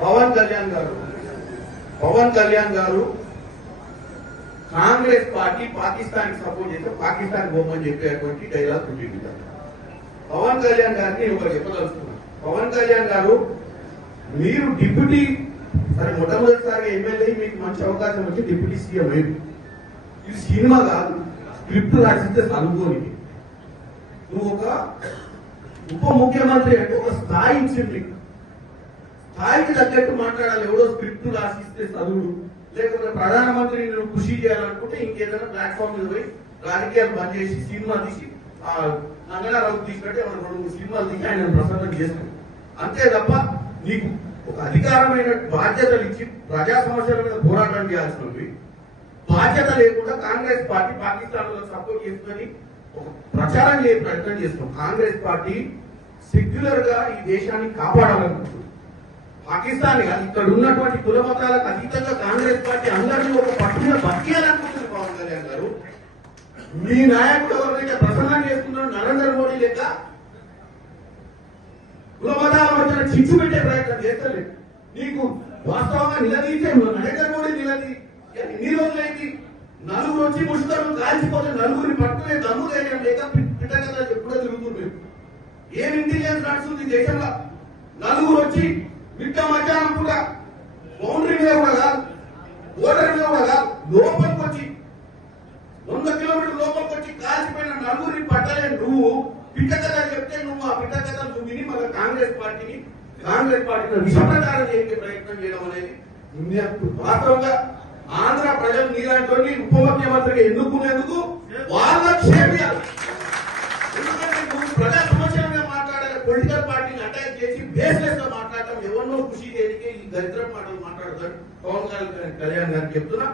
పవన్ కళ్యాణ్ గారు Congress party Pakistan support చేస్తే పాకిస్తాన్ బొమ్మని చెప్పేటువంటి డైలాగ్ చూపించారు. పవన్ కళ్యాణ్ గారిని ఒకరు చెప్పదలుచుకున్నారు. పవన్ కళ్యాణ్ గారు మీరు డిప్యూటీ సరే మొట్టమొదటిసారిగా ఎమ్మెల్యే మీకు మంచి అవకాశం వచ్చి డిప్యూటీ సీఎం అయ్యింది. ఇది సినిమా కాదు, స్క్రిప్ట్ రాసిస్తే చదువుకోని. నువ్వు ఒక ఉప ముఖ్యమంత్రి అంటే ఒక స్థాయి ఇచ్చింది, స్థాయికి తగ్గట్టు మాట్లాడాలి. ఎవడో స్క్రిప్ట్ రాసిస్తే చదువుడు, లేకపోతే ప్రధానమంత్రిని నువ్వు కృషి చేయాలనుకుంటే ఇంకేదైనా ప్లాట్ఫామ్ మీద పోయి రాజకీయాలు బంద్ చేసి సినిమా తీసి నంగనారావు తీసినట్టే మనం 2-3 సినిమాలు తీసి ఆయన ప్రసన్నం చేస్తాం. అంతే తప్ప నీకు ఒక అధికారమైన బాధ్యతలు ఇచ్చి ప్రజా సమస్యల మీద పోరాటం చేయాల్సినవి బాధ్యత లేకుండా కాంగ్రెస్ పార్టీ పాకిస్తాన్ లో సపోర్ట్ చేస్తుందని ఒక ప్రచారం చేసే ప్రయత్నం చేస్తున్నాం. కాంగ్రెస్ పార్టీ సెక్యులర్ గా ఈ దేశాన్ని కాపాడాలనుకుంటుంది. పాకిస్తాన్ ఇక్కడ ఉన్నటువంటి కుల మతాలకు అతీతంగా కాంగ్రెస్ పార్టీ అందరినీ ఒక పట్టున బతికేయాలనుకుంటుంది. పవన్ కళ్యాణ్ గారు మీ నాయకుడు ఎవరైతే ప్రసన్నం చేస్తున్నారో నరేంద్ర మోడీ లెక్క కుల మతాల మధ్యన చిచ్చు పెట్టే ప్రయత్నం చేస్తలేదు. నీకు వాస్తవంగా నిలదీసే నరేంద్ర మోడీ ఎన్ని రోజులైంది? నలుగురు వచ్చి ముష్కరు కాల్చిపోతే నలుగురిని పట్టుకునే దమ్ము ధైర్యం లేక పిట్టగదా ఎప్పుడో తిరుగుతుంది. ఏం ఇంటెలిజెన్స్ నడుస్తుంది దేశంలో? నలుగురు వచ్చి మిట్ట మధ్యాహ్నం కూడా బౌండరీ మీద కూడా కాదు, ఓటర్ మీద కూడా కాదు, లోపలికి వచ్చి 100 కిలోమీటర్ల లోపలికి వచ్చి కాల్చిపోయిన నలుగురిని పట్టలే. నువ్వు పిట్టకథ చెప్తే నువ్వు ఆ పిట్టకథ నువ్వు విని మళ్ళీ కాంగ్రెస్ పార్టీని విషప్రచారం చేసే ప్రయత్నం చేయడం అనేది వాస్తవంగా ఆంధ్ర ప్రజలు నీలాంటి ఉప ముఖ్యమంత్రిగా ఎన్నుకునేందుకు వాళ్ళ క్షేమియాలి. ఎందుకంటే నువ్వు ప్రజా సమస్యల మీద మాట్లాడాలి, పొలిటికల్ పార్టీని అటాక్ చేసి బేస్లెస్ గా మాట్లాడటం ఎవరినో ఖుషి చేయడానికి ఈ దరిద్రం మాటలు మాట్లాడతారు. పవన్ కళ్యాణ్ గారికి చెప్తున్నా.